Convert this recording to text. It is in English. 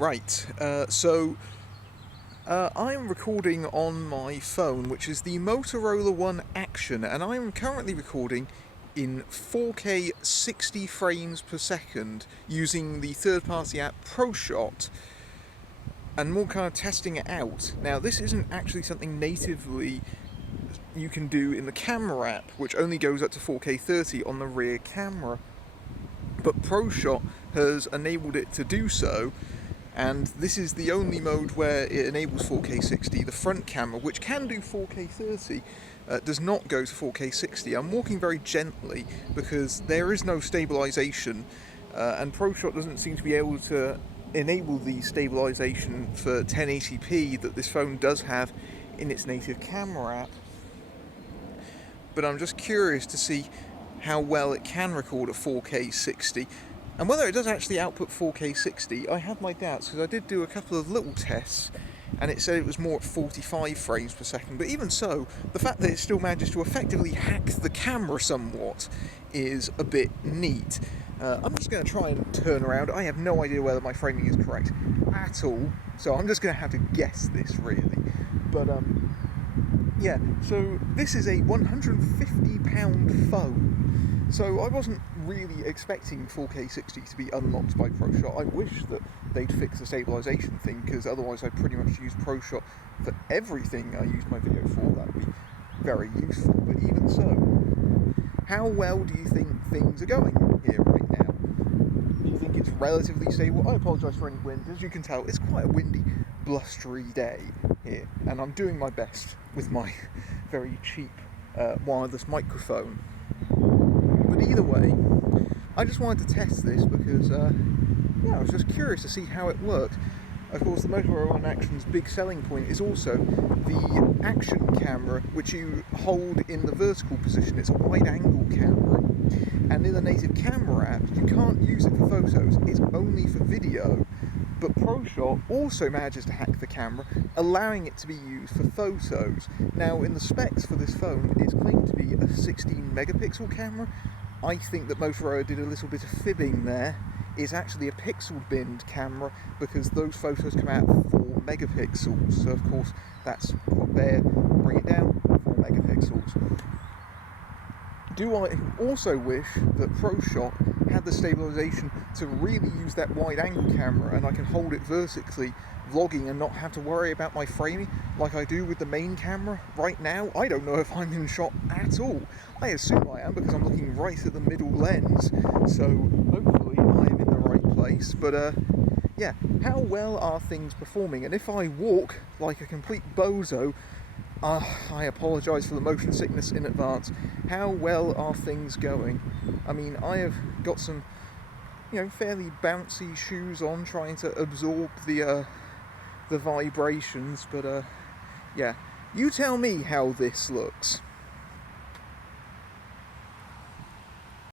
Right, I am recording on my phone, which is the Motorola One Action, and I am currently recording in 4K 60 frames per second using the third-party app ProShot, and more kind of testing it out. Now, this isn't actually something natively you can do in the camera app, which only goes up to 4K 30 on the rear camera, but ProShot has enabled it to do so. And this is the only mode where it enables 4K 60. The front camera, which can do 4K 30, does not go to 4K 60. I'm walking very gently because there is no stabilization, and ProShot doesn't seem to be able to enable the stabilization for 1080p that this phone does have in its native camera app. But I'm just curious to see how well it can record at 4K 60. And whether it does actually output 4K 60, I have my doubts, because I did do a couple of little tests, and it said it was more at 45 frames per second. But even so, the fact that it still manages to effectively hack the camera somewhat is a bit neat. I'm just going to try and turn around. I have no idea whether my framing is correct at all, so I'm just going to have to guess this, really. But, yeah, so this is a £150 phone. So I wasn't really expecting 4K 60 to be unlocked by ProShot. I wish that they'd fix the stabilization thing, because otherwise I'd pretty much use ProShot for everything I use my video for. That would be very useful. But even so, how well do you think things are going here right now? Do you think it's relatively stable? I apologise for any wind. As you can tell, it's quite a windy, blustery day here, and I'm doing my best with my very cheap wireless microphone. But either way, I just wanted to test this because, I was just curious to see how it worked. Of course, the Motorola One Action's big selling point is also the action camera, which you hold in the vertical position. It's a wide-angle camera, and in the native camera app, you can't use it for photos. It's only for video. But ProShot also manages to hack the camera, allowing it to be used for photos. Now, in the specs for this phone, it's claimed to be a 16 megapixel camera. I think that Motorola did a little bit of fibbing there. It's actually a pixel binned camera, because those photos come out at 4 megapixels. So, of course, that's what there, bring it down, 4 megapixels. Do I also wish that ProShot had the stabilization to really use that wide-angle camera, and I can hold it vertically, vlogging, and not have to worry about my framing like I do with the main camera right now? I don't know if I'm in shot at all. I assume I am, because I'm looking right at the middle lens, so hopefully I'm in the right place. But yeah, how well are things performing? And if I walk like a complete bozo, I apologise for the motion sickness in advance. How well are things going? I mean, I have got some, fairly bouncy shoes on, trying to absorb the vibrations. But yeah, you tell me how this looks.